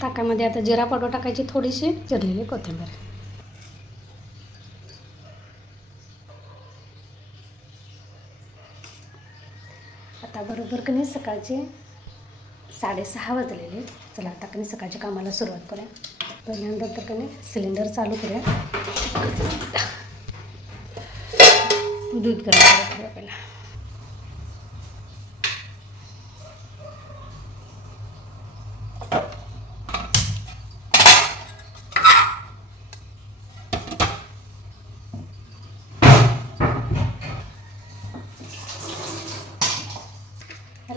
ताकामध्ये आता जिरा पावडर टाकायची, थोडीशी चिरलेली कोथिंबीर. आता बरोबर कधी सकाळचे 6:30 वाजलेले. चला आता कधी सकाळच्या कामाला सुरुवात करूया. पहिल्यांदा तर कधी सिलेंडर चालू करूया. दूध गरम करूया पहिला.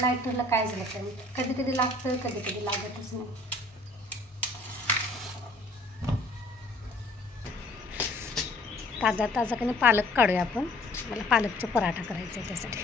लायटरला काय झालं काय, कधी कधी लागतं, कधी कधी लागतच नाही. ताजा ताजा कधी पालक काढूया आपण. मला पालकचा पराठा करायचा आहे त्यासाठी.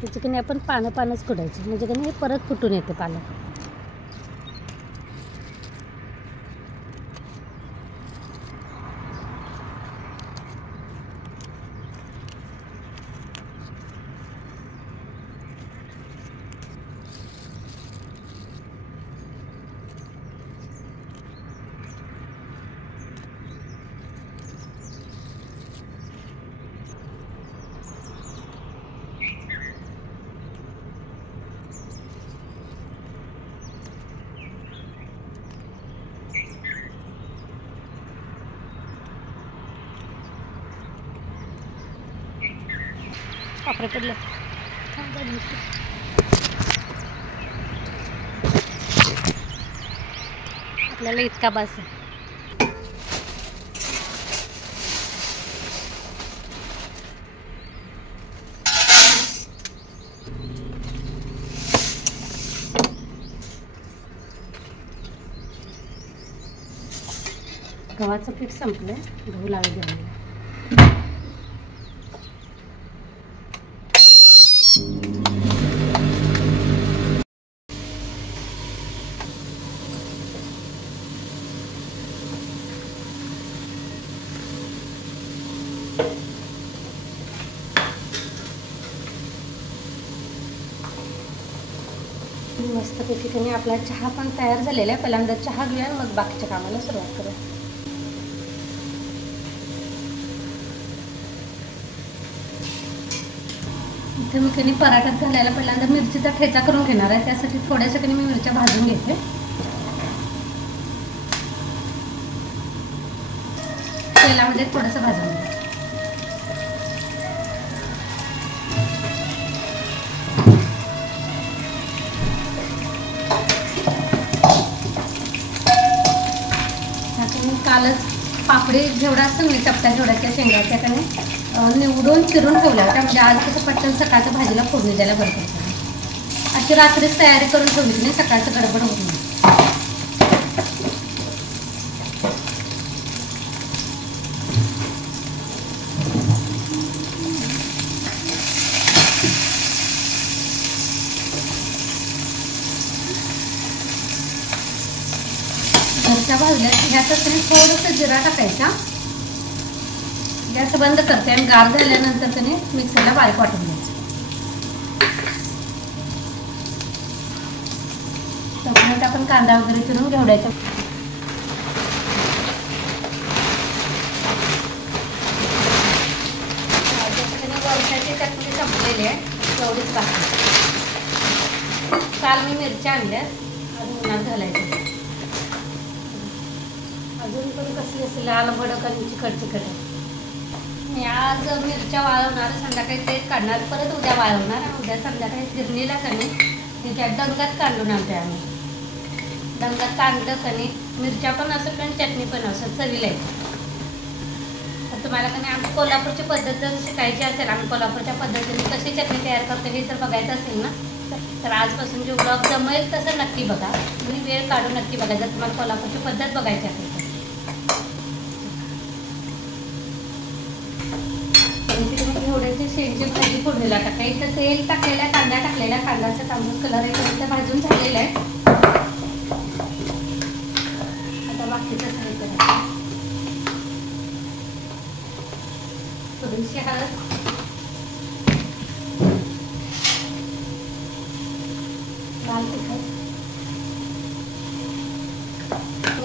त्याची कधी आपण पानंच खोडायची, म्हणजे कधी परत फुटून येते पालक. वापरे पडलं आपल्याला इतका बास आहे. गव्हाचं पीठ संपलं, गहू लावायला द्यायला. मस्तपैकी कधी आपला चहा पण तयार झालेला आहे. पहिल्यांदा चहा घेऊया, मग बाकीच्या कामाला सुरुवात करूया. इथे मी कधी पराठ्यात घालायला पहिल्यांदा मिरचीचा ठेचा करून घेणार आहे. त्यासाठी थोड्याशा कधी मी मिरच्या भाजून घेते. तेलामध्ये थोडंसं भाजून घ्या. कालच पापडी जेवढा असतं मी चपट्या जेवढ्याच्या शेंगाच्या त्याने निवडून चिरून ठेवल्या होत्या. म्हणजे आज कसं पटकन सकाळच्या भाजीला फोडणी द्यायला बरं पडतं. अशी रात्रीच तयारी करून ठेवली की नाही, सकाळचं गडबड होत नाही. मिरच्या भाजल्या ह्यातच थोडंसं जिरा टाकायचा. गॅस बंद करते आणि गार झाल्यानंतर त्याने मिक्सरला बारीक वाटून घ्यायचं. तोपर्यंत आपण कांदा वगैरे चिरून घेवड्याच्या वर्षाची चटणी संपलेली आहे, तेवढीच बाकी. काल मी मिरच्या आणल्या, अजून उन्हात घालायच्या. अजून पण कसली असेल लाल भडक आणि चिकट आहे. मी आज मिरच्या वाळवणार, संध्याकाळी तेच काढणार, परत उद्या वाळवणार आणि उद्या संध्याकाळी गिरणीला कणी त्याच्या डंगात काढून आणते आम्ही. डंगात काढलं कणी मिरच्या पण असं पण चटणी पण असं चवीला येते. तुम्हाला का नाही आमची कोल्हापूरची पद्धत जर शिकायची असेल, आम्ही कोल्हापूरच्या पद्धतीने कशी चटणी तयार करतो हे जर बघायचं असेल ना, तर आजपासून जे ब्लॉग जमेल तसं नक्की बघा. तुम्ही वेळ काढून नक्की बघा जर तुम्हाला कोल्हापूरची पद्धत बघायची असेल तर. घेवड्याची शेंगची भाजी फोडणीला टाका. इथं तेल टाकलेला, कांदा टाकलेला, कांद्याचा तांबूस कलर आहे भाजून झालेला आहे. आता बाकीचं साहित्य टाका. थोडीशी हळद, लाल तिखट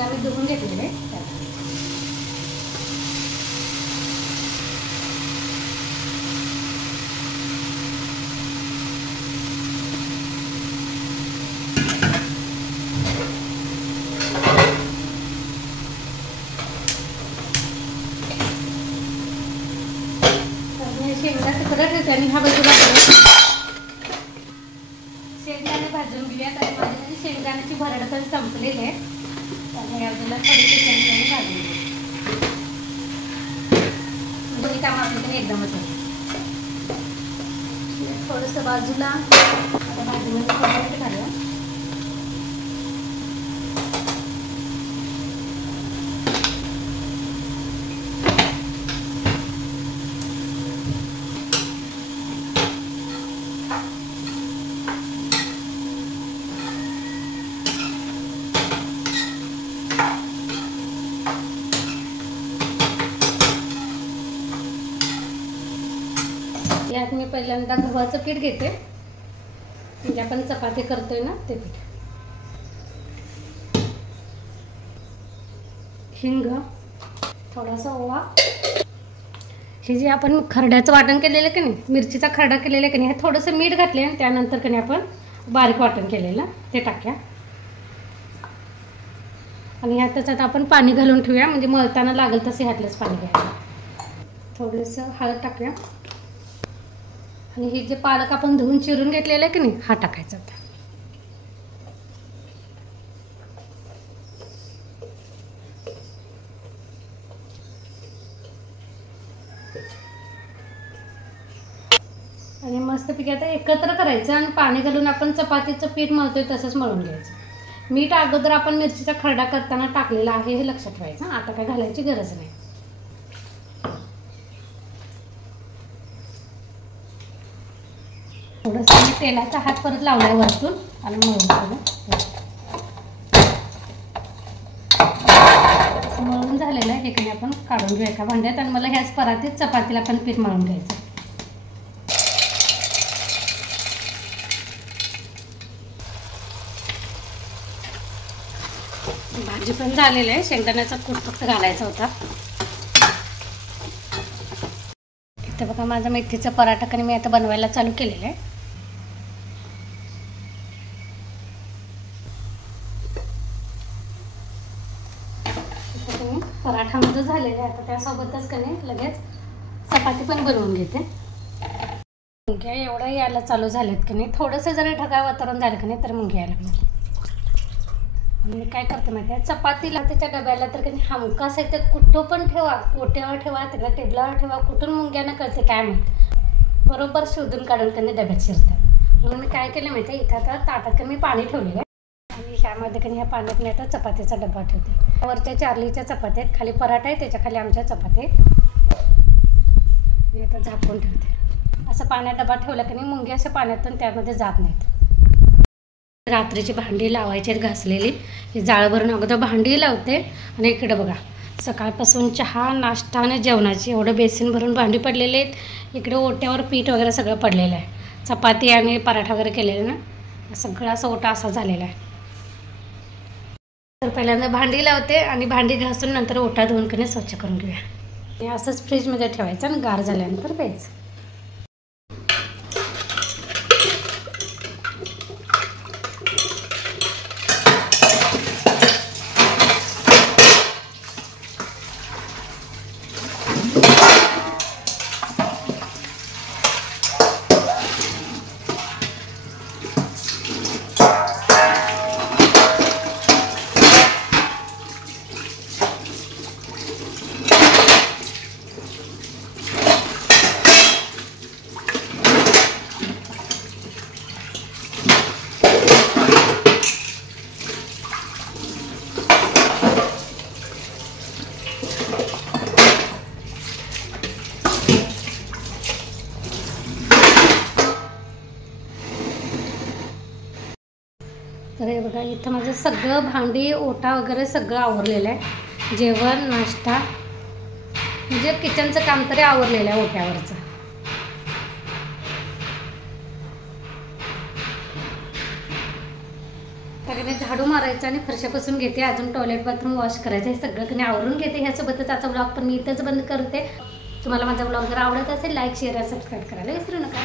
आम्ही धुवून घेतलेले आहे. शेंगदा तिकडं ठेवते आणि हा बाजूला शेंगदाणे भाजून घेऊयात. आणि माझी शेंगदाण्याची भरड पण संपलेली आहे, त्यामुळे याला थोडीशी शेंगदाणे भाजून घेऊ. दोन्ही कामं आपल्याकडे एकदमच आहे. थोडंसं बाजूला आता भाजीमध्ये थोडं घालूया. यात मी पहिल्यांदा गव्हाचं पीठ घेते, म्हणजे आपण चपाती करतोय ना ते पीठ. हिंग, थोडासा ओवा, हे जे आपण खरड्याचं वाटण केलेलं आहे की नाही, मिरचीचा खरडा केलेला आहे की नाही, हे थोडंसं मीठ घातले आणि त्यानंतर की नाही आपण बारीक वाटण केलेलं ते टाक्या. आणि ह्यातच आता आपण पाणी घालून ठेवूया, म्हणजे मळताना लागेल तसे ह्यातलंच पाणी घ्यायचं. थोडंसं हळद टाकूया. आणि हे जे पालक आपण धुवून चिरून घेतलेलं आहे की नाही, हा टाकायचा आता. आणि मस्तपैकी आता एकत्र करायचं आणि पाणी घालून आपण चपातीचं पीठ मळतोय तसंच मळून घ्यायचं. मीठ अगोदर आपण मिरचीचा खरडा करताना टाकलेला आहे हे लक्षात ठेवायचं. आता काय घालायची गरज नाही. थोडंसं मी तेलाचा हात परत लावलाय वरतून आणि मळून मळून झालेलं आहे. हे काही आपण काढून घेऊ एका भांड्यात. आणि मला ह्याच परातीत चपातीला पण पीठ मळून घ्यायचं. भाजी पण झालेली आहे. शेंगदाण्याचा कूट फक्त घालायचा होता. इथं बघा माझा मेथीचा पराठा आणि मी आता बनवायला चालू केलेला आहे. पराठा माझा झालेला आहे. आता त्यासोबतच कणी लगेच चपाती पण बनवून घेते. मुंग्या एवढं यायला चालू झालेत की नाही, थोडंसं जरी ढगाळ वातावरण झालं की नाही तर मुंग्या यायला लागले. मी काय करते माहिती आहे, चपातीला त्याच्या डब्याला तर कधी हमखास आहे, ते कुठं पण ठेवा, ओट्यावर ठेवा, त्याला टेबलावर ठेवा, कुठून मुंग्यानं कळते काय माहिती, बरोबर शोधून काढून त्यांनी डब्यात शिरतात. म्हणून मी काय केलं माहिती आहे, इथं आता ताटात मी पाणी ठेवलेलं आहे आणि ह्यामध्ये कधी ह्या पाण्यात मी आता चपातीचा डबा ठेवते. वरच्या चार्लीच्या चपात्या आहेत, खाली पराठा आहे, त्याच्या खाली आमच्या चपात्या आहेत. मी आता झाकून ठेवते. असं पाण्यात डबा ठेवला की नाही मुंग्या असं पाण्यातून त्यामध्ये जात नाहीत. रात्रीची भांडी लावायची आहेत घासलेली. ही जाळं भरून अगोदर भांडी लावते. आणि इकडे बघा सकाळपासून चहा, नाश्ता आणि जेवणाची एवढं बेसिन भरून भांडी पडलेले आहेत. इकडे ओट्यावर पीठ वगैरे सगळं पडलेलं आहे. चपाती आणि पराठा वगैरे केलेलं ना, सगळा असा ओटा असा झालेला आहे. तर पहिल्यांदा भांडी लावते आणि भांडी घासून नंतर ओटा धुवून कधी स्वच्छ करून घेऊया. हे असंच फ्रीजमध्ये ठेवायचं आणि गार झाल्यानंतर प्यायचं. वगैरे बघा. इथं माझं सगळं भांडी ओटा वगैरे सगळं आवरलेलं आहे. जेवण नाश्ता म्हणजे किचनचं काम तरी आवरलेलं आहे ओट्यावरचं. त्याकडे झाडू मारायचं आणि फरशा पुसून घेते. अजून टॉयलेट बाथरूम वॉश करायचं. हे सगळं कधी आवरून घेते. ह्यासोबतच आजचा ब्लॉग पण मी इथंच बंद करते. तुम्हाला माझा ब्लॉग जर आवडत असेल लाईक शेअर सबस्क्राईब करायला विसरू नका.